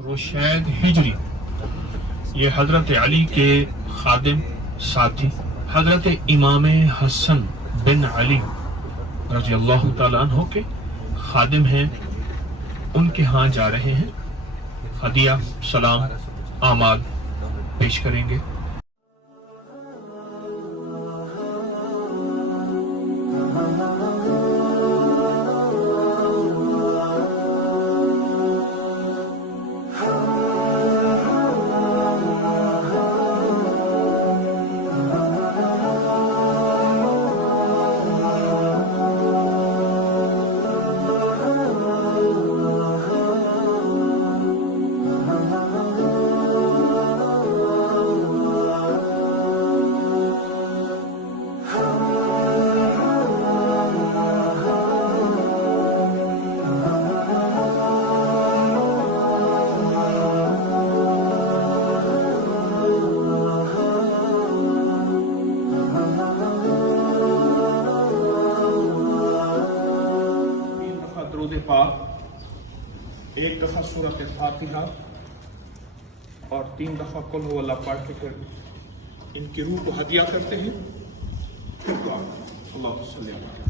रुशैद हिजरी, ये हजरत अली के खादिम साथी हजरत इमाम हसन बिन अली रज़ी अल्लाह तआला अन्हु के खादिम हैं। उनके यहाँ जा रहे हैं, हदिया सलाम आमाद पेश करेंगे। दरूद पाक, एक दफा सूरत फातिहा और 3 दफा कुल हुवल्लाह पढ़ के फिर इनकी रूह को हदिया करते हैं। अल्लाह सल्लल्लाहु अलैहि वसल्लम।